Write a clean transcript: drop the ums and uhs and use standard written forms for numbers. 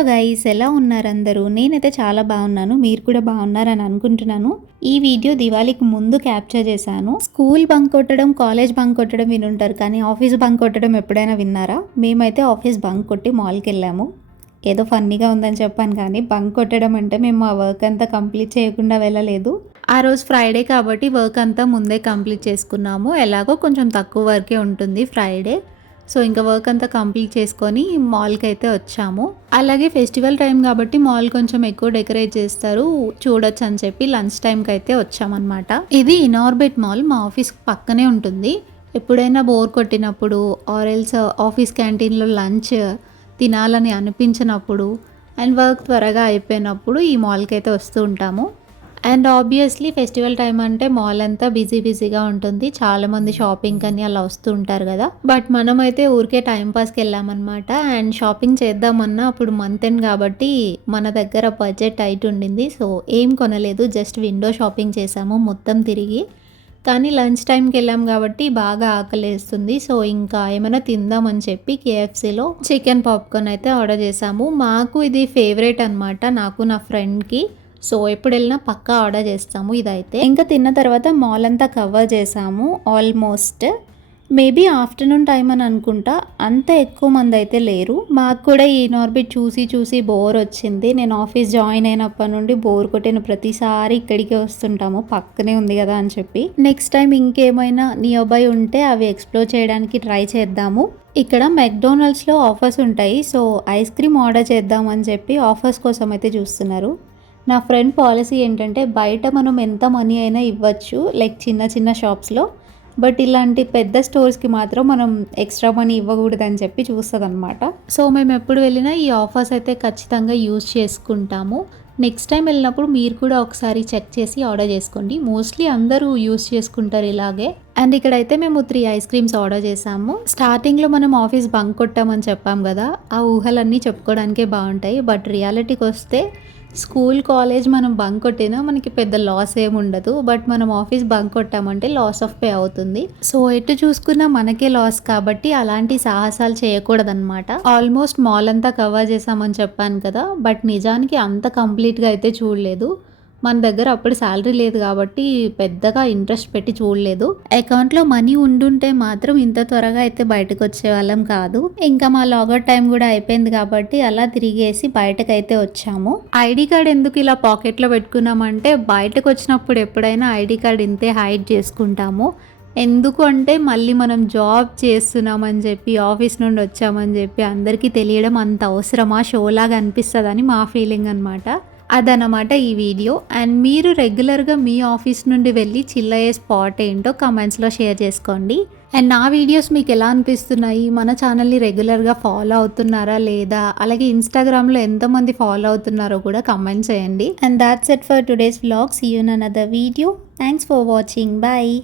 Hello guys, ఎలా ఉన్నారు అందరూ? నేనైతే చాలా బాగున్నాను. మీరు కూడా బాగున్నారని అనుకుంటున్నాను. ఈ వీడియో దివాళీకి ముందు క్యాప్చర్ చేశాను. స్కూల్ బంక్ కొట్టడం, కాలేజ్ బంక్ కొట్టడం వినుంటారు, కానీ ఆఫీస్ బంక్ కొట్టడం ఎప్పుడైనా విన్నారా? మేమైతే ఆఫీస్ బంక్ కొట్టి మాల్కి వెళ్ళాము. ఏదో ఫన్నీగా ఉందని చెప్పాను, కానీ బంక్ కొట్టడం అంటే మేము ఆ వర్క్ అంతా కంప్లీట్ చేయకుండా వెళ్ళలేదు. ఆ రోజు ఫ్రైడే కాబట్టి వర్క్ అంతా ముందే కంప్లీట్ చేసుకున్నాము. ఎలాగో కొంచెం తక్కువ వర్కే ఉంటుంది ఫ్రైడే. సో ఇంకా వర్క్ అంతా కంప్లీట్ చేసుకొని మాల్కి అయితే వచ్చాము. అలాగే ఫెస్టివల్ టైం కాబట్టి మాల్ కొంచెం ఎక్కువ డెకరేట్ చేస్తారు, చూడొచ్చు అని చెప్పి లంచ్ టైంకి అయితే వచ్చామన్నమాట. ఇది ఇనార్బిట్ మాల్, మా ఆఫీస్ పక్కనే ఉంటుంది. ఎప్పుడైనా బోర్ కొట్టినప్పుడు ఆరెల్స్ ఆఫీస్ క్యాంటీన్లో లంచ్ తినాలని అనిపించినప్పుడు అండ్ వర్క్ త్వరగా అయిపోయినప్పుడు ఈ మాల్కి అయితే వస్తూ ఉంటాము. అండ్ ఆబ్వియస్లీ ఫెస్టివల్ టైం అంటే మాల్ అంతా బిజీగా ఉంటుంది. చాలామంది షాపింగ్ అని అలా వస్తూ ఉంటారు కదా. బట్ మనమైతే ఊరికే టైంపాస్కి వెళ్ళామన్నమాట. అండ్ షాపింగ్ చేద్దామన్నా అప్పుడు మంత్ ఎండ్ కాబట్టి మన దగ్గర బడ్జెట్ టైట్ ఉండింది. సో ఏం కొనలేదు, జస్ట్ విండో షాపింగ్ చేసాము మొత్తం తిరిగి. కానీ లంచ్ టైంకి వెళ్ళాం కాబట్టి బాగా ఆకలేస్తుంది. సో ఇంకా ఏమైనా తిందామని చెప్పి కేఎఫ్సీలో చికెన్ పాప్కార్న్ అయితే ఆర్డర్ చేసాము. మాకు ఇది ఫేవరెట్ అనమాట, నాకు నా ఫ్రెండ్కి. సో ఎప్పుడు వెళ్ళినా పక్కా ఆర్డర్ చేస్తాము ఇదైతే. ఇంకా తిన్న తర్వాత మాల్ అంతా కవర్ చేసాము ఆల్మోస్ట్. మేబీ ఆఫ్టర్నూన్ టైం అని అనుకుంటా, అంత ఎక్కువ మంది అయితే లేరు. మాకు కూడా ఈ ఇనార్బిట్ చూసి బోర్ వచ్చింది. నేను ఆఫీస్ జాయిన్ అయినప్పటి నుండి బోర్ కొట్టిన ప్రతిసారి ఇక్కడికే వస్తుంటాము, పక్కనే ఉంది కదా అని చెప్పి. నెక్స్ట్ టైం ఇంకేమైనా నియర్ బై ఉంటే అవి ఎక్స్ప్లోర్ చేయడానికి ట్రై చేద్దాము. ఇక్కడ మెక్డొనాల్డ్స్లో ఆఫర్స్ ఉంటాయి, సో ఐస్ క్రీమ్ ఆర్డర్ చేద్దామని చెప్పి ఆఫర్స్ కోసం అయితే చూస్తున్నారు. నా ఫ్రెండ్ పాలసీ ఏంటంటే బయట మనం ఎంత మనీ అయినా ఇవ్వచ్చు, లైక్ చిన్న షాప్స్లో, బట్ ఇలాంటి పెద్ద స్టోర్స్కి మాత్రం మనం ఎక్స్ట్రా మనీ ఇవ్వకూడదని చెప్పి చూస్తుంది అనమాట. సో మేము ఎప్పుడు వెళ్ళినా ఈ ఆఫర్స్ అయితే ఖచ్చితంగా యూజ్ చేసుకుంటాము. నెక్స్ట్ టైం వెళ్ళినప్పుడు మీరు కూడా ఒకసారి చెక్ చేసి ఆర్డర్ చేసుకోండి. మోస్ట్లీ అందరూ యూజ్ చేసుకుంటారు ఇలాగే. అండ్ ఇక్కడైతే మేము 3 ఐస్ క్రీమ్స్ ఆర్డర్ చేసాము. స్టార్టింగ్లో మనం ఆఫీస్ బంక్ కొట్టామని చెప్పాం కదా, ఆ ఊహలన్నీ చెప్పుకోవడానికే బాగుంటాయి. బట్ రియాలిటీకి వస్తే స్కూల్ కాలేజ్ మనం బంక్ కొట్టినా మనకి పెద్ద లాస్ ఏమి ఉండదు. బట్ మనం ఆఫీస్ బంక్ కొట్టామంటే లాస్ ఆఫ్ పే అవుతుంది. సో ఎటు చూసుకున్నా మనకే లాస్ కాబట్టి అలాంటి సాహసాలు చేయకూడదన్నమాట. ఆల్మోస్ట్ మాల్ అంతా కవర్ చేసామని చెప్పాను కదా, బట్ నిజానికి అంత కంప్లీట్గా అయితే చూడలేదు. మన దగ్గర అప్పుడు శాలరీ లేదు కాబట్టి పెద్దగా ఇంట్రెస్ట్ పెట్టి చూడలేదు. అకౌంట్లో మనీ ఉండుంటే మాత్రం ఇంత త్వరగా అయితే బయటకు వచ్చే వాళ్ళం కాదు. ఇంకా మా లాగౌట్ టైం కూడా అయిపోయింది కాబట్టి అలా తిరిగేసి బయటకు అయితే వచ్చాము. ఐడి కార్డ్ ఎందుకు ఇలా పాకెట్లో పెట్టుకున్నామంటే బయటకు వచ్చినప్పుడు ఎప్పుడైనా ఐడి కార్డ్ ఇంతే హైడ్ చేసుకుంటాము. ఎందుకు అంటే మళ్ళీ మనం జాబ్ చేస్తున్నామని చెప్పి ఆఫీస్ నుండి వచ్చామని చెప్పి అందరికీ తెలియడం అంత అవసరమా, షోలాగా అనిపిస్తుందని మా ఫీలింగ్ అనమాట. అదనమాట ఈ వీడియో. అండ్ మీరు రెగ్యులర్గా మీ ఆఫీస్ నుండి వెళ్ళి చిల్ అయ్యే స్పాట్ ఏంటో కమెంట్స్లో షేర్ చేసుకోండి. అండ్ నా వీడియోస్ మీకు ఎలా అనిపిస్తున్నాయి, మన ఛానల్ని రెగ్యులర్గా ఫాలో అవుతున్నారా లేదా, అలాగే ఇన్స్టాగ్రామ్లో ఎంతమంది ఫాలో అవుతున్నారో కూడా కమెంట్ చేయండి. And that's it for today's vlog. See you in another video. Thanks for watching. Bye.